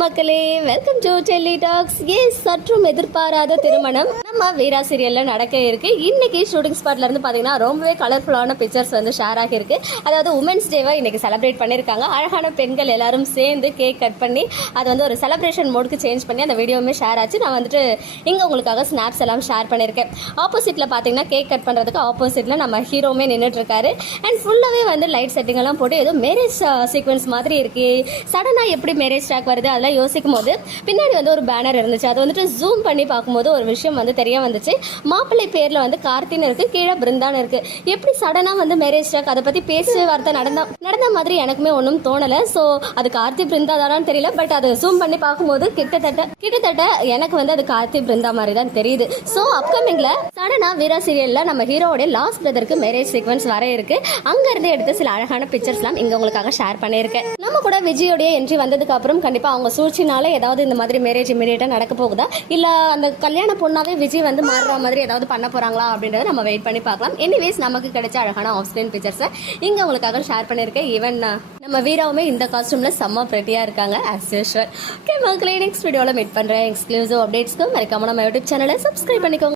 மக்களே welcome to Delhi talks ஏ சற்றும் எதிர்பாராத திருமணம். நம்ம வீரா சீரியல்ல நடக்க இருக்கு. இன்னைக்கு ஷூட்டிங் ஸ்பாட்ல இருந்து பாத்தீங்கன்னா ரொம்பவே கலர்ஃபுல்லான பிக்சர்ஸ் வந்து ஷேர் ஆகியிருக்கு. அதாவது உமன்ஸ் டேவை இன்னைக்கு செலிப்ரேட் பண்ணியிருக்காங்க. அழகான பெண்கள் எல்லாரும் சேர்ந்து கேக் கட் பண்ணி அது வந்து ஒரு செலிப்ரேஷன் மோடுக்கு சேஞ்ச் பண்ணி அந்த வீடியோவுமே ஷேர் ஆச்சு. நான் வந்துட்டு இங்க உங்களுக்காக ஸ்னாப்ஸ் எல்லாம் ஷேர் பண்ணியிருக்கேன். ஆப்போசிட்ல பாத்தீங்கன்னா கேக் கட் பண்றதுக்கு ஆப்போசிட்ல நம்ம ஹீரோமே நின்றுட்டு இருக்காரு அண்ட் ஃபுல்லாவே வந்து லைட் செட்டிங் எல்லாம் போட்டு ஏதோ மேரேஜ் சீக்வன்ஸ் uh, மாதிரி இருக்கு. சடனா எப்படி மேரேஜ் ஸ்டாக் வருது அதெல்லாம் யோசிக்கும் போது பின்னாடி வந்து ஒரு பேனர் இருந்துச்சு. அது வந்துட்டு ஜூம் பண்ணி பார்க்கும்போது ஒரு விஷயம் வந்து தெரியும் நிறைய வந்துச்சு. மாப்பிள்ளை பேர்ல வந்து கார்த்தின்னு இருக்கு கீழே பிருந்தான்னு இருக்கு. எப்படி சடனா வந்து மேரேஜ் ஸ்டாக் அதை பத்தி பேச்சு வார்த்தை நடந்த நடந்த மாதிரி எனக்குமே ஒன்றும் தோணல. ஸோ அது கார்த்தி பிருந்தா தானான்னு தெரியல பட் அது ஜூம் பண்ணி பார்க்கும்போது கிட்டத்தட்ட கிட்டத்தட்ட எனக்கு வந்து அது கார்த்தி பிருந்தா மாதிரி தான் தெரியுது ஸோ அப்கமிங்ல சடனா வீரா சீரியல்ல நம்ம ஹீரோவோட லாஸ்ட் பிரதருக்கு மேரேஜ் சீக்வன்ஸ் வர இருக்கு. அங்க இருந்து எடுத்த சில அழகான பிக்சர்ஸ்லாம் இங்க உங்களுக்காக ஷேர் பண்ணியிருக்கேன். நம்ம கூட விஜயோடைய என்ட்ரி வந்ததுக்கு அப்புறம் கண்டிப்பா அவங்க சூழ்ச்சினால ஏதாவது இந்த மாதிரி மேரேஜ் இமீடியட்டா நடக்க போகுதா? இல்ல அந்த கல்யாண பொண்ணாவே விஜய் வந்து மாறுற மாதிரி ஏதாவது பண்ண போறாங்களா அப்படின்றத நம்ம வெயிட் பண்ணி பார்க்கலாம். எனிவேஸ் நமக்கு கிடைச்ச அழகான ஆஃப் ஸ்கிரீன் பிக்சர்ஸை இங்க உங்களுக்காக ஷேர் பண்ணியிருக்கேன். ஈவன் நம்ம வீராவுமே இந்த காஸ்டியூம்ல செம்ம பிரெட்டியா இருக்காங்க ஆஸ் யூஷுவல் ஓகே மக்களே நெக்ஸ்ட் வீடியோல மீட் பண்றேன். எக்ஸ்க்ளூசிவ் அப்டேட்ஸ்க்கு மறக்காம நம்ம யூடியூப் சேனலை சப்ஸ்கிரைப் பண்ணிக்கோங்க.